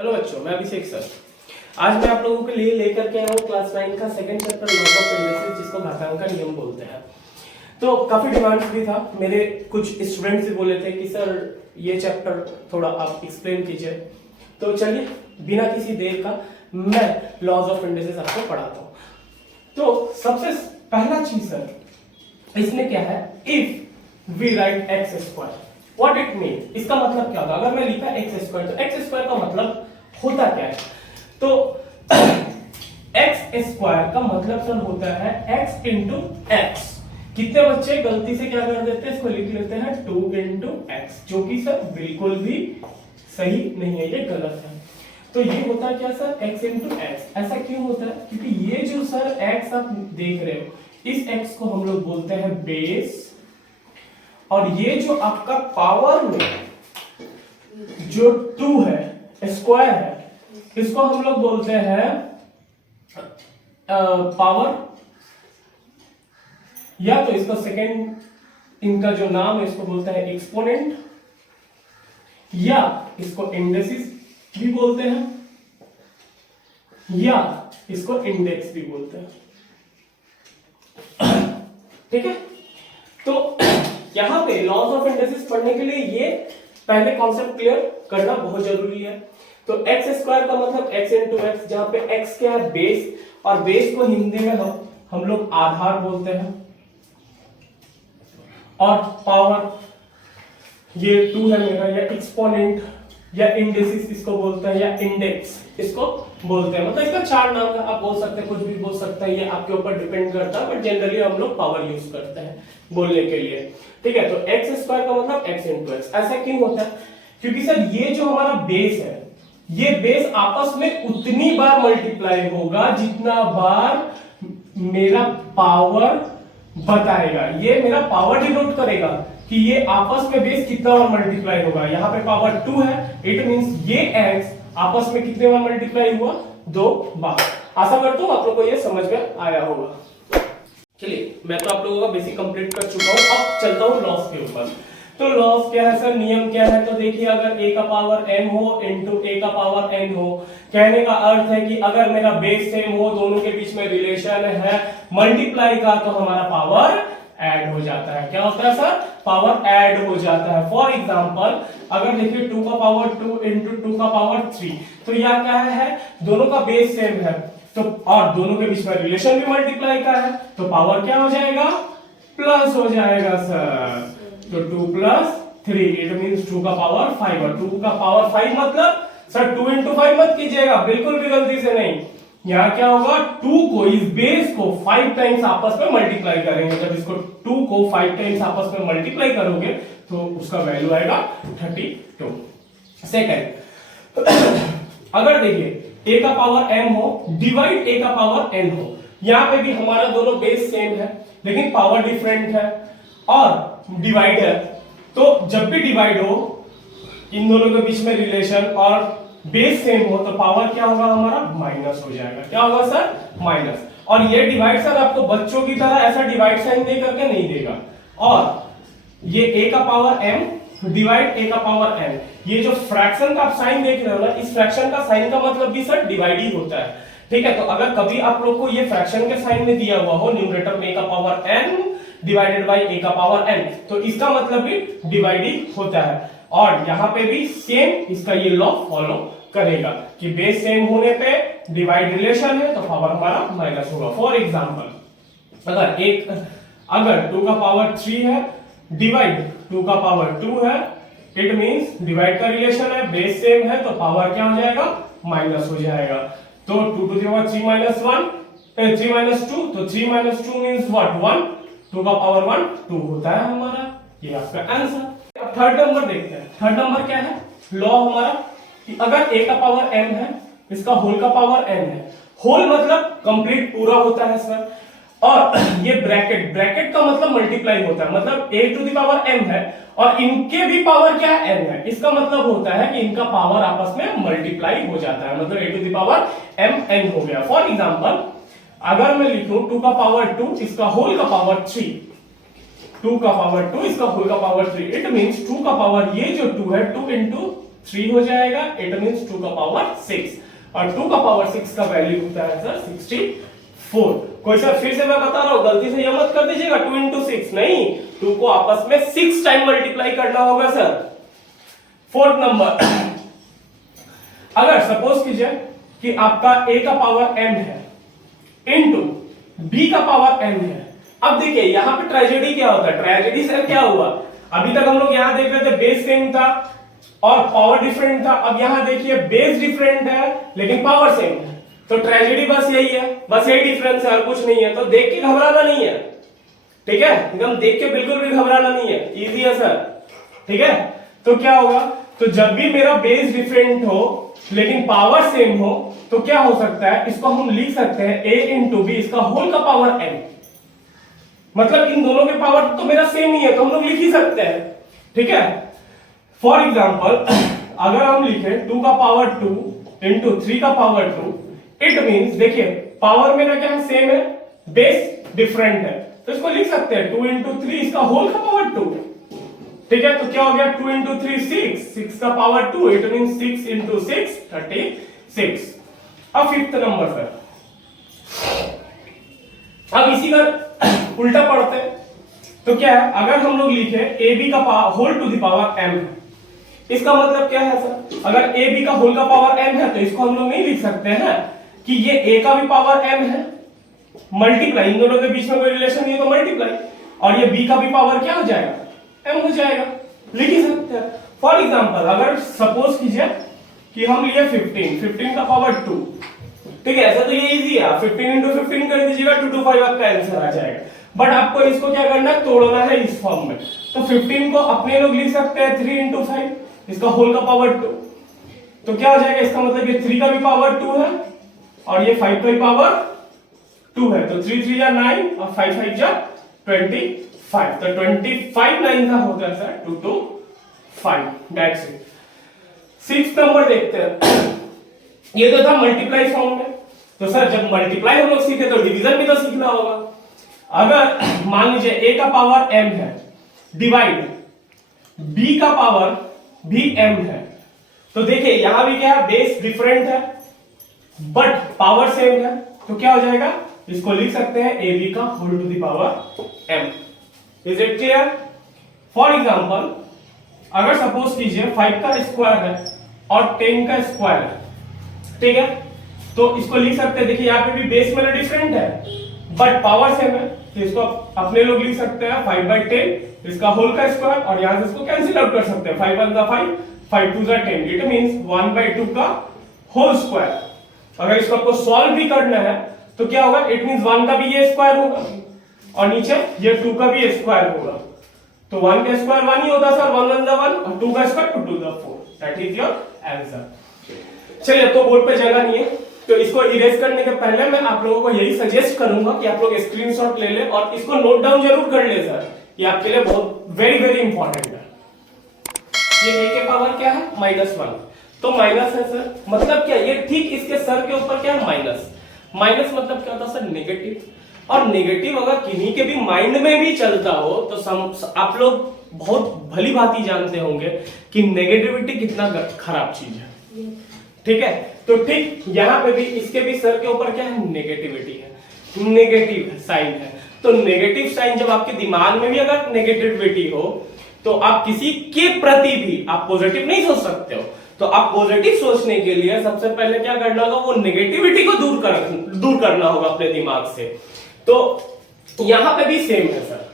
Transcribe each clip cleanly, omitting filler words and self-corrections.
Hello बच्चों, मैं अभिषेक sir. आज मैं आप लोगों के लिए लेकर के आया हूँ क्लास 9 का second chapter laws of indices, जिसको घातांक का नियम बोलते हैं। तो काफी डिमांड्स भी था, मेरे कुछ स्टूडेंट्स भी बोले थे कि सर ये चैप्टर थोड़ा आप एक्सप्लेन कीजिए। तो चलिए बिना किसी देर का मैं लॉज ऑफ इंडस्ट्रीज आपको पढ़ाता हूँ। तो सबसे पहला चीज सर इसमें क्या है, if we write x square what it mean, इसका मतलब क्या होगा। अगर मैं लिखा एक्स स्क्वायर तो एक्स स्क्वायर का मतलब होता क्या है, तो एक्स स्क्वायर का मतलब सर होता है एक्स इंटू एक्स। कितने बच्चे गलती से क्या कर देते हैं, इसको लिख लेते हैं 2 इंटू एक्स, जो कि सर बिल्कुल भी सही नहीं है, ये गलत है। तो ये होता है क्या सर, एक्स इंटू एक्स। ऐसा क्यों होता है, क्योंकि ये जो सर एक्स आप देख रहे हो, इस एक्स को हम लोग बोलते हैं बेस, और ये जो आपका पावर में जो 2 है स्क्वायर है, इसको हम लोग बोलते हैं पावर, या तो इसका सेकेंड इनका जो नाम है इसको बोलते हैं एक्सपोनेंट, या इसको इंडेक्स भी बोलते हैं, या इसको इंडेक्स भी बोलते हैं। ठीक है, तो यहां पे लॉज ऑफ इंडस्ट्रीज पढ़ने के लिए ये पहले कॉन्सेप्ट क्लियर करना बहुत जरूरी है। तो एक्स स्क्वायर का मतलब एक्स इंटू एक्स, जहां पे एक्स क्या है, बेस, और बेस को हिंदी में हम लोग आधार बोलते हैं, और पावर ये 2 है मेरा, या एक्सपोनेंट या इंडेक्स इसको बोलते हैं, या इंडेक्स इसको बोलते हैं। मतलब इसका 4 नाम है, आप बोल सकते हैं, कुछ भी बोल सकते हैं, ये आपके ऊपर डिपेंड करता है, बट जनरली हम लोग पावर यूज करते हैं बोलने के लिए। ठीक है, तो एक्स स्क्वायर का मतलब एक्स इंटू एक्स। ऐसा क्यों होता है, क्योंकि सर ये जो हमारा बेस है, ये बेस आपस में उतनी बार मल्टीप्लाई होगा जितना बार मेरा पावर बताएगा। ये मेरा पावर डिनोट करेगा कि ये आपस में बेस कितना बार मल्टीप्लाई होगा। यहाँ पे पावर 2 है, इट मींस ये एक्स आपस में कितने बार मल्टीप्लाई हुआ, 2 बार। आशा करता हूं आप लोगों को ये समझ में आया होगा। चलिए, मैं तो आप लोगों का बेसिक कंप्लीट कर चुका हूं, अब चलता हूं लॉस के ऊपर। तो लॉस क्या है सर, नियम क्या है, तो देखिए अगर a का पावर m हो इंटू a का पावर n हो, कहने का अर्थ है कि अगर मेरा बेस सेम हो, दोनों के बीच में रिलेशन है मल्टीप्लाई का, तो हमारा पावर ऐड हो जाता है। क्या होता है सर, पावर ऐड हो जाता है। फॉर एग्जांपल अगर देखिए 2 का पावर 2 इंटू 2 का पावर 3, तो यह क्या है, दोनों का बेस सेम है, तो और दोनों के बीच में रिलेशन भी मल्टीप्लाई का है, तो पावर क्या हो जाएगा, प्लस हो जाएगा सर। तो 2 प्लस 3 इट मींस 2 का पावर 5, और 2 का पावर 5 मतलब सर 2 इंटू 5 मत कीजिएगा, बिल्कुल भी गलती से नहीं। यहाँ क्या होगा, 2 को, इस बेस को 5 टाइम्स आपस में मल्टीप्लाई करेंगे। जब इसको 2 को 5 टाइम्स आपस में मल्टीप्लाई करोगे तो उसका वैल्यू आएगा 32। सेकंड, अगर देखिए a का पावर m हो डिवाइड a का पावर n हो, यहाँ पे भी हमारा दोनों बेस सेम है लेकिन पावर डिफरेंट है और डिवाइड है, तो जब भी डिवाइड हो इन दोनों के बीच में रिलेशन और बेस सेम हो, तो पावर क्या होगा हमारा, माइनस हो जाएगा। क्या होगा सर, माइनस। और ये डिवाइड सर आपको बच्चों की तरह ऐसा डिवाइड साइन दे करके नहीं देगा। और ये a का पावर m डिवाइड a का पावर n, ये जो फ्रैक्शन का आप साइन देख रहे हो ना, इस फ्रैक्शन का साइन का मतलब भी सर डिवाइड ही होता है। ठीक है, तो अगर कभी आप लोग को ये फ्रैक्शन के साइन में दिया हुआ हो, न्यूमरेटर में a का power n divided by a का पावर n, तो इसका मतलब भी डिवाइड ही होता है। और यहाँ पे भी सेम इसका ये लॉ फॉलो करेगा कि बेस सेम होने पे डिवाइड रिलेशन है, तो पावर हमारा माइनस होगा। फॉर एग्जांपल अगर 2 का पावर 3 है डिवाइड 2 का पावर 2 है, इट मींस डिवाइड का रिलेशन है, बेस सेम है, तो पावर क्या हो जाएगा, माइनस हो जाएगा। तो 2 to the power 3 minus 1 3 minus 2, तो 3 minus 2 means what, 1, 2 का पावर 1 2 होता है हमारा, ये आपका आंसर। अब थर्ड नंबर देखते हैं। थर्ड नंबर क्या है, लॉ हमारा कि अगर a का पावर m है, इसका होल का पावर n है, होल मतलब कंप्लीट पूरा होता है सर, और ये ब्रैकेट, ब्रैकेट का मतलब मल्टीप्लाई होता है, मतलब a to the power m है और इनके भी पावर क्या है, n है। इसका मतलब होता है कि इनका पावर आपस में मल्टीप्लाई हो जाता है, मतलब a to the power m n हो गया। फॉर एग्जांपल अगर मैं लिखूं 2 का पावर 2 इसका होल का पावर 3, 2 का पावर 2 इसका होल का पावर 3, इट मींस 2 का पावर ये जो 2 है 2 इंटू 3 हो जाएगा, इट मींस 2 का पावर 6, और 2 का पावर 6 का वैल्यू होता है सर 64। कोई सर फिर से मैं बता रहा हूं, गलती से ये मत कर दीजिएगा 2 into 6, नहीं, 2 को आपस में 6 टाइम मल्टीप्लाई करना होगा सर। फोर्थ नंबर, अगर सपोज कीजिए कि आपका a का पावर m है इनटू b का पावर m है। अब देखिए यहां पे ट्रेजेडी क्या होता है, ट्रेजेडी सर क्या हुआ, अभी तक हम लोग यहां देख रहे थे बेस सेम था और पावर डिफरेंट था, अब यहां देखिए बेस डिफरेंट है लेकिन पावर सेम है, तो ट्रेजेडी बस यही है, बस यही डिफरेंस है और कुछ नहीं है। तो देख के घबराना नहीं है, ठीक है, एकदम देख के बिल्कुल भी घबराना नहीं है, इजी है सर, ठीक है। तो क्या होगा, तो जब भी मेरा बेस डिफरेंट हो लेकिन पावर सेम हो तो क्या हो सकता है, इसको हम लिख सकते हैं a इंटू बी, इसका होल का पावर n, मतलब इन दोनों के पावर तो मेरा सेम ही है तो हम लोग लिख ही सकते हैं, ठीक है। फॉर एग्जाम्पल अगर हम लिखे 2 का पावर 2 इंटू 3 का पावर 2, इट मींस देखिए पावर मेरा क्या है, सेम है, बेस डिफरेंट है, तो इसको लिख सकते हैं 2 इंटू 3, इसका होल का पावर 2, ठीक है। तो क्या हो गया 2 इंटू 3 6, 6 का पावर 2, इट मींस 6 इंटू 6 36। अब फिफ्थ नंबर सर, अब इसी का उल्टा पढ़ते हैं, तो क्या है, अगर हम लोग लिखे ए बी का whole to the power m, इसका मतलब क्या है सर, अगर ए बी का होल का पावर m है तो इसको हम लोग नहीं लिख सकते हैं कि ये a का भी पावर m है, मल्टीप्लाई, इन दोनों के बीच में कोई रिलेशन नहीं है तो मल्टीप्लाई, और ये b का भी पावर क्या हो जाएगा, m हो जाएगा, लिख ही सकते हैं। फॉर एग्जांपल अगर सपोज कीजिए कि हम लिए 15 का पावर 2, ठीक है, ऐसा तो ये इजी है, 15 इंटू 15 कर दीजिएगा 225 आपका आंसर आ जाएगा, बट आपको इसको क्या करना है, तोड़ना है इस फॉर्म में। तो 15 को अपने लोग लिख सकते हैं 3 इंटू 5, इसका होल का पावर 2, तो क्या हो जाएगा, इसका मतलब ये 3 का भी पावर 2 है और ये 5 का भी पावर 2 है, तो 3 3 जा 9 और 5 5 जा 25, तो 25 9 का होता है sir 225, that's it. Sixth number देखते हैं, ये तो था मल्टीप्लाई फॉर्म में, तो सर जब मल्टीप्लाई हम लोग सीखे तो डिवीजन भी तो सीखना होगा। अगर मान लीजिए a का पावर m है डिवाइड b का पावर भी m है, तो देखिए यहां भी क्या है, बेस डिफरेंट है बट पावर सेम है, तो क्या हो जाएगा, इसको लिख सकते हैं a b का whole to the power m। Is it clear? For example अगर सपोज कीजिए 5 का स्क्वायर है और 10 का स्क्वायर है, ठीक है, तो इसको लिख सकते हैं, देखिए यहाँ पे भी बेस मेरा डिफरेंट है बट पावर सेम है, तो इसको अपने लोग लिख सकते हैं 5/10, इसका होल का स्क्वायर, और यहां से इसको कैंसिल आउट कर सकते हैं, 5 1 जा 5, 5 2 जा 10, इट मींस 1/2 का होल स्क्वायर। अगर इसको आपको सॉल्व भी करना है तो क्या होगा, इट मींस 1 का भी ये स्क्वायर होगा और नीचे ये 2 का भी स्क्वायर होगा, तो 1 का स्क्वायर 1 ही होता सर, 1 1 जा 1 और 2 का स्क्वायर 2 2 जा 4, दैट इज योर आंसर। चलिए अब तो बोर्ड पे जगह नहीं है, तो इसको इरेज करने के पहले मैं आप लोगों को यही सजेस्ट करूंगा कि आप लोग स्क्रीनशॉट ले लें और इसको नोट डाउन जरूर कर ले सर, ये आपके लिए बहुत वेरी वेरी इंपॉर्टेंट है। ये a के पावर क्या है, -1, तो माइनस है सर, मतलब क्या, ये ठीक इसके सर के ऊपर क्या है, माइनस, माइनस मतलब क्या होता है सर, नेगेटिव, और नेगेटिव अगर किन्हीं के भी माइंड में भी चलता हो तो आप लोग बहुत भली भांति जानते होंगे कि नेगेटिविटी कितना खराब चीज है, ठीक है। तो ठीक यहाँ पे भी इसके भी सर के ऊपर क्या है, नेगेटिविटी है, नेगेटिव साइन है, तो नेगेटिव साइन जब आपके दिमाग में भी अगर नेगेटिविटी हो तो आप किसी के प्रति भी आप पॉजिटिव नहीं सोच सकते हो, तो आप पॉजिटिव सोचने के लिए सबसे पहले क्या करना होगा, वो नेगेटिविटी को दूर करना होगा अपने दिमाग से। तो यहां पे भी सेम है सर,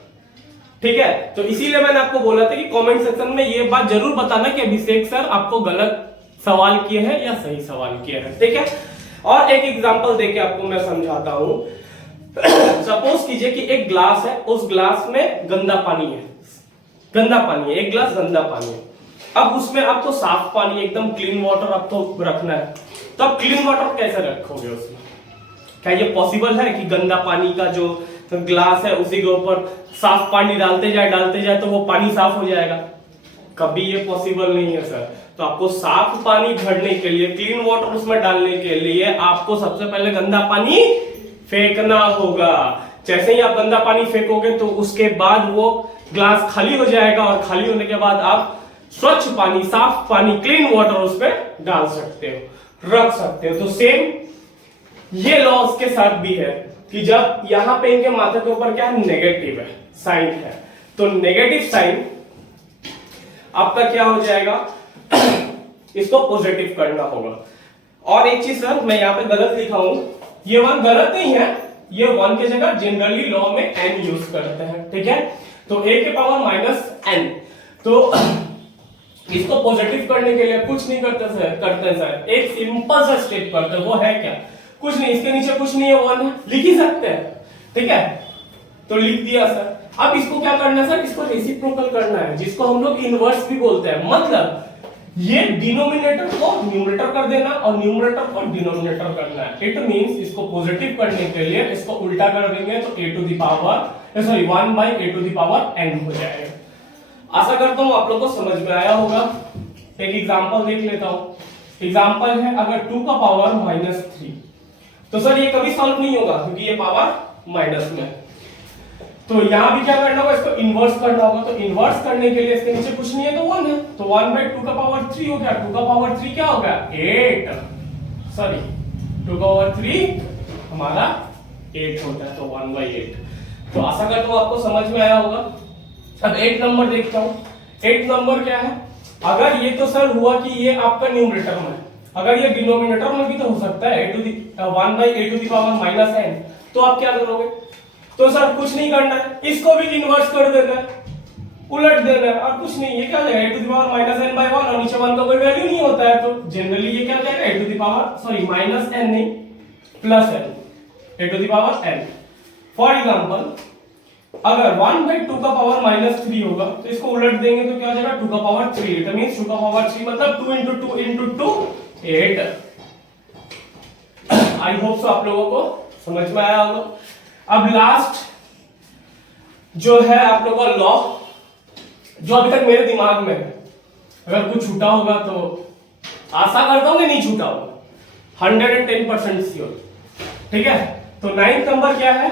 ठीक है, तो इसीलिए मैंने आपको बोला था कि कमेंट सेक्शन में ये बात जरूर बताना कि अभिषेक सर आपको गलत सवाल किए हैं या सही सवाल किए हैं, ठीक है। और एक एग्जांपल देके आपको मैं समझाता हूं। सपोज कीजिए कि एक ग्लास है, उस ग्लास में गंदा पानी है, गंदा पानी है, एक ग्लास गंदा पानी है, अब उसमें आपको साफ पानी एकदम क्लीन वाटर आपको रखना है, तो आप क्लीन वाटर कैसे रखोगे उसमें, क्या ये पॉसिबल है कि गंदा पानी का जो ग्लास है उसी के ऊपर साफ पानी डालते जाए तो वो पानी साफ हो जाएगा, कभी ये पॉसिबल नहीं है सर। तो आपको साफ पानी भरने के लिए, क्लीन वाटर उसमें डालने के लिए आपको सबसे पहले गंदा पानी फेंकना होगा। जैसे ही आप गंदा पानी फेंकोगे तो उसके बाद वो ग्लास खाली हो जाएगा और खाली होने के बाद आप स्वच्छ पानी, साफ पानी, क्लीन वाटर उस पर डाल सकते हो, रख सकते हो। तो सेम ये लॉ उसके साथ भी है कि जब यहां पे इनके माथे के ऊपर क्या है, नेगेटिव है, साइन है, तो नेगेटिव साइन आपका क्या हो जाएगा, इसको पॉजिटिव करना होगा। और एक चीज सर मैं यहां पे गलत लिखा हूं, ये वन गलत नहीं है, ये वन की जगह जनरली लॉ में n यूज करते हैं, ठीक है। तो a के पावर -n, तो इसको पॉजिटिव करने के लिए कुछ नहीं करते सर, एक सिंपल सा स्टेप करते हैं, वो है क्या, कुछ नहीं, इसके नीचे कुछ नहीं है, वन है, लिख ही सकते हैं, ठीक है। तो लिख दिया सर। अब इसको क्या करना है सर, इसको रेसिप्रोकल करना है, जिसको हम लोग इनवर्स भी बोलते हैं। मतलब ये डिनोमिनेटर को न्यूमरेटर कर देना और न्यूमरेटर को डिनोमिनेटर करना है। इट मींस इसको पॉजिटिव करने के लिए इसको उल्टा कर देंगे तो a to the power 1/a to the power n हो जाएगा। आशा करता हूं आप लोग को समझ में आया होगा। एक एग्जांपल देख लेता हूं। एग्जांपल है, अगर 2 का पावर -3, तो सर ये कभी सॉल्व नहीं होगा क्योंकि ये पावर माइनस में है। तो यहां भी क्या करना होगा, इसको इन्वर्स करना होगा। तो इन्वर्स करने के लिए इसके नीचे कुछ नहीं है तो 1 है, तो 1/2 का पावर 3 हो गया। 2 का पावर 3 क्या हो गया, 8, सॉरी 2 का पावर 3 हमारा 8 होता है, तो 1/8। तो आशा करता हूं आपको समझ में आया होगा। अब 8 नंबर देखता हूं। 8 नंबर क्या है, अगर ये तो सर हुआ कि ये आपका न्यूमरेटर में, अगर ये डिनोमिनेटर में भी तो हो सकता है 1/a to the power -n, तो आप क्या करोगे, तो सर कुछ नहीं करना है, इसको भी इन्वर्स कर देना है, उलट देना है, और कुछ नहीं, ये क्या हो जाएगा a to the power -n/1, और नीचे 1 का कोई वैल्यू नहीं होता है, तो जनरली ये क्या हो जाएगा a to the power -n नहीं +n, a to the power n। For example अगर 1/2 का पावर -3 होगा तो इसको उलट देंगे तो क्या हो जाएगा 2 का पावर 3, इट मींस 2 का पावर 3 मतलब 2 × 2 8। आई होप सो आप लोगों को समझ में आया होगा। अब लास्ट जो है आप लोगों का लॉ, जो अभी तक मेरे दिमाग में है, अगर कुछ छूटा होगा तो आशा करता हूं कि नहीं छूटा होगा, 110% श्योर, ठीक है। तो 9th नंबर क्या है,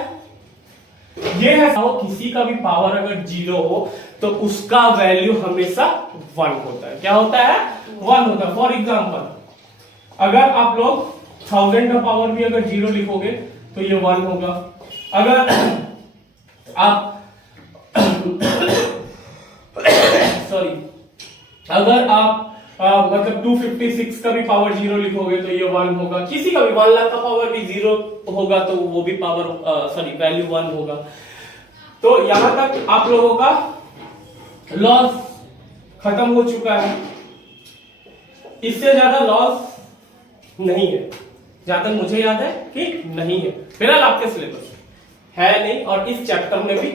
ये है किसी का भी पावर अगर 0 हो तो उसका वैल्यू हमेशा 1 होता है। क्या होता है, 1 होता है। फॉर एग्जांपल अगर आप लोग 1000 का पावर भी अगर 0 लिखोगे तो ये 1 होगा। अगर आप सॉरी अगर आप मतलब 256 का भी पावर 0 लिखोगे तो ये 1 होगा। किसी का भी 1 लाख का पावर भी 0 होगा तो वो भी पावर वैल्यू 1 होगा। तो यहां तक आप लोगों का लॉस खत्म हो चुका है। इससे ज्यादा लॉस नहीं है, जहां तक मुझे याद है कि नहीं है, फिलहाल आपके सिलेबस है नहीं और इस चैप्टर में भी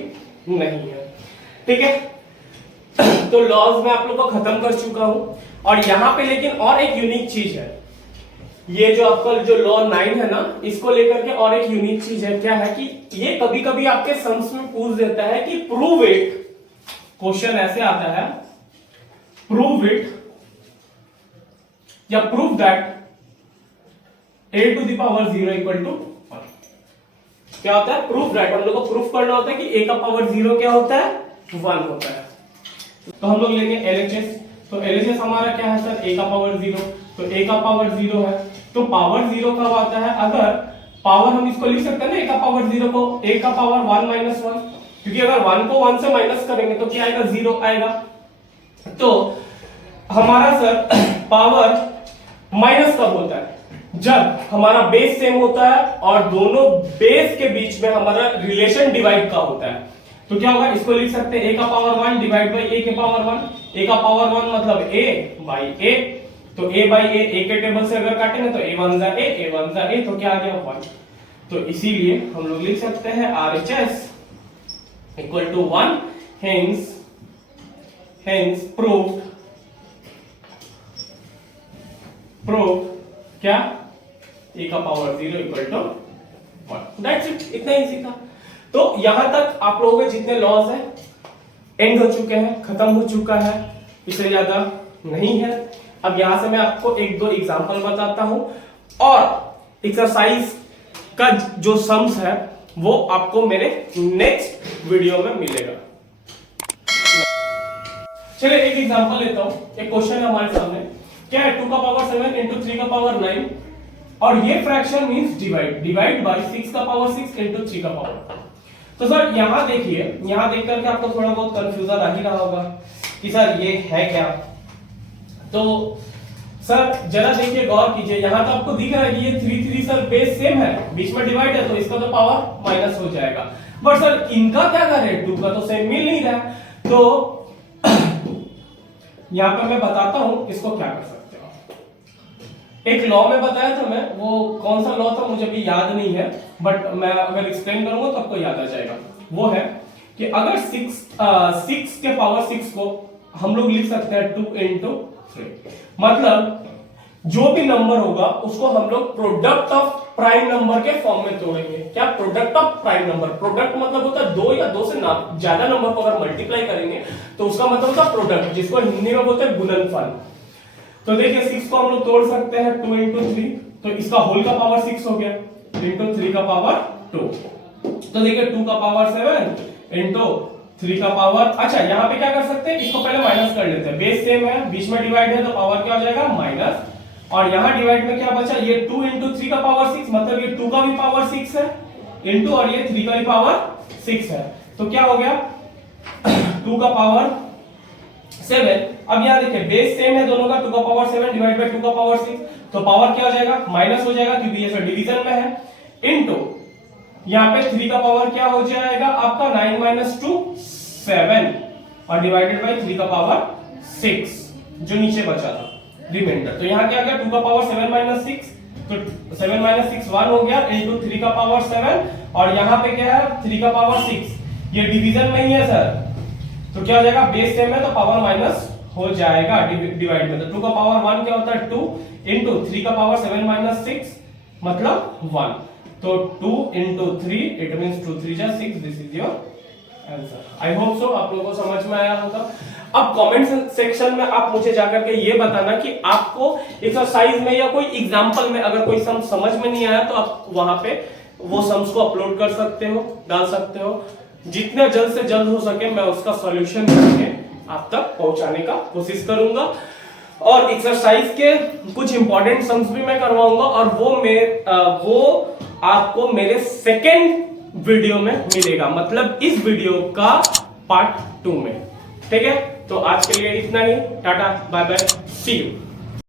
नहीं है, ठीक है। तो लॉज में आप लोग को खत्म कर चुका हूं। और यहां पे लेकिन और एक यूनिक चीज है, ये जो आपका जो लॉ 9 है ना, इसको लेकर के और एक यूनिक चीज है। क्या है कि ये कभी कभी आपके सम्स में पूछ देता है कि प्रूव इट, क्वेश्चन ऐसे आता है प्रूव इट या prove that a to the power 0 equal to 1। क्या होता है, प्रूफ दैट, हम लोग को प्रूफ करना होता है कि a का पावर 0 क्या होता है, 1 होता है। तो हम लोग लेंगे LHS। तो LHS हमारा क्या है सर, a का पावर 0, तो a का पावर 0 है। तो पावर 0 कब आता है, अगर पावर हम इसको लिख सकते हैं ना, a का पावर 0 को a का पावर 1 - 1, क्योंकि अगर 1 को 1 से माइनस करेंगे तो क्या आएगा, 0 आएगा। तो हमारा सर पावर माइनस कब होता है, जब हमारा बेस सेम होता है और दोनों बेस के बीच में हमारा रिलेशन डिवाइड का होता है। तो क्या होगा, इसको लिख सकते हैं a का पावर 1 डिवाइड बाई a के पावर 1। a का पावर 1 मतलब a बाई a, तो a बाई a के टेबल से अगर काटेंगे तो a 1 जा a, तो क्या आ गया 1। तो इसीलिए हम लोग लिख सकते हैं RHS equal to 1, hence proved क्या, a का power 0 equal to 1। That's it, इतना इजी था। तो यहां तक आप लोगों के जितने लॉज हैं एंड हो चुके हैं, खत्म हो चुका है, इससे ज्यादा नहीं है। अब यहां से मैं आपको 1-2 एग्जांपल बताता हूं और एक्सरसाइज का जो सम्स है वो आपको मेरे नेक्स्ट वीडियो में मिलेगा। चलिए एक एग्जांपल लेता हूं। एक क्वेश्चन है हमारे सामने, क्या है 2 का पावर 7 into 3 का पावर 9 और ये फ्रैक्शन मींस डिवाइड बाय 6 का पावर 6 into 3 का पावर। तो सर यहां देखिए, यहां देख करके आपको थोड़ा बहुत कंफ्यूजन आ ही रहा होगा कि सर ये है क्या। तो सर जरा देखिए, गौर कीजिए, यहां तो आपको दिख रहा है कि ये 3 सर बेस सेम है, बीच में डिवाइड है तो इसका तो पावर माइनस हो जाएगा। बट सर इनका क्या करें, 2 का तो सेम मिल नहीं रहा है। तो यहां पर मैं बताता हूं इसको क्या कर सकते हो। एक लॉ में बताया था मैं, वो कौन सा लॉ था मुझे भी याद नहीं है, बट मैं अगर एक्सप्लेन करूंगा तो आपको याद आ जाएगा। वो है कि अगर 6 के पावर 6 को हम लोग लिख सकते हैं 2 into 3, मतलब जो भी नंबर होगा उसको हम लोग प्रोडक्ट ऑफ प्राइम नंबर के फॉर्म में तोड़ेंगे। क्या product of prime number, product मतलब होता है 2 या 2 से ज्यादा नंबर को अगर मल्टीप्लाई करेंगे तो उसका मतलब होता है प्रोडक्ट, जिसको हिंदी में बोलते हैं गुणनफल। तो देखिए 6 को हम लोग तोड़ सकते हैं 2 into 3, तो इसका होल का पावर 6 हो गया, into 3 का पावर 2। तो देखिए 2 का पावर 7 into 3 का पावर, अच्छा यहाँ पे क्या कर सकते हैं, इसको पहले माइनस कर लेते हैं, बेस सेम है, बीच में डिवाइड है तो पावर क्या हो जाएगा माइनस, और यहाँ डिवाइड में क्या बचा, ये 2 into 3 का पावर 6, मतलब ये 2 का भी पावर 6 है इंटू, और ये 3 का भी पावर 6 है, तो क्या हो गया 2 का पावर 7। अब यहाँ देखिए बेस सेम है दोनों का, 2 का पावर 7 डिवाइड बाय 2 का पावर 6, तो पावर क्या हो जाएगा माइनस हो जाएगा क्योंकि ये डिवीजन में है, इनटू यहाँ पे 3 का पावर क्या हो जाएगा आपका 9 minus 2 7 और डिवाइडेड बाय 3 का पावर 6 जो नीचे बचा था रिमाइंडर। तो यहाँ क्या आ गया 2 का पावर 7 minus 6, तो 7 minus 6 1 हो गया इनटू 3 का पावर 7, और यहाँ पे क्या है 3 का पावर 6, ये डिवीजन में ही है सर, तो क्या हो जाएगा बेस सेम है तो पावर माइनस हो जाएगा डिवाइड में। तो 2 का पावर 1 क्या होता है 2 इंटू 3 का पावर 7 minus 6 मतलब 1, तो 2 into 3 इट मींस 2 3 जा 6, this is your answer. I hope so आप लोगों को समझ में आया होगा। अब कमेंट सेक्शन में आप मुझे जाकर के ये बताना कि आपको एक्सरसाइज में या कोई एग्जांपल में अगर कोई सम समझ में नहीं आया तो आप वहां पे वो सम्स को अपलोड कर सकते हो, डाल सकते हो। जितने जल्द से जल्द हो सके मैं उसका सॉल्यूशन करके आप तक पहुंचाने का कोशिश करूंगा, और एक्सरसाइज के कुछ इंपॉर्टेंट सम्स भी मैं करवाऊंगा, और वो आपको मेरे सेकेंड वीडियो में मिलेगा, मतलब इस वीडियो का पार्ट 2 में। ठीक है, तो आज के लिए इतना ही, tata bye bye, see you.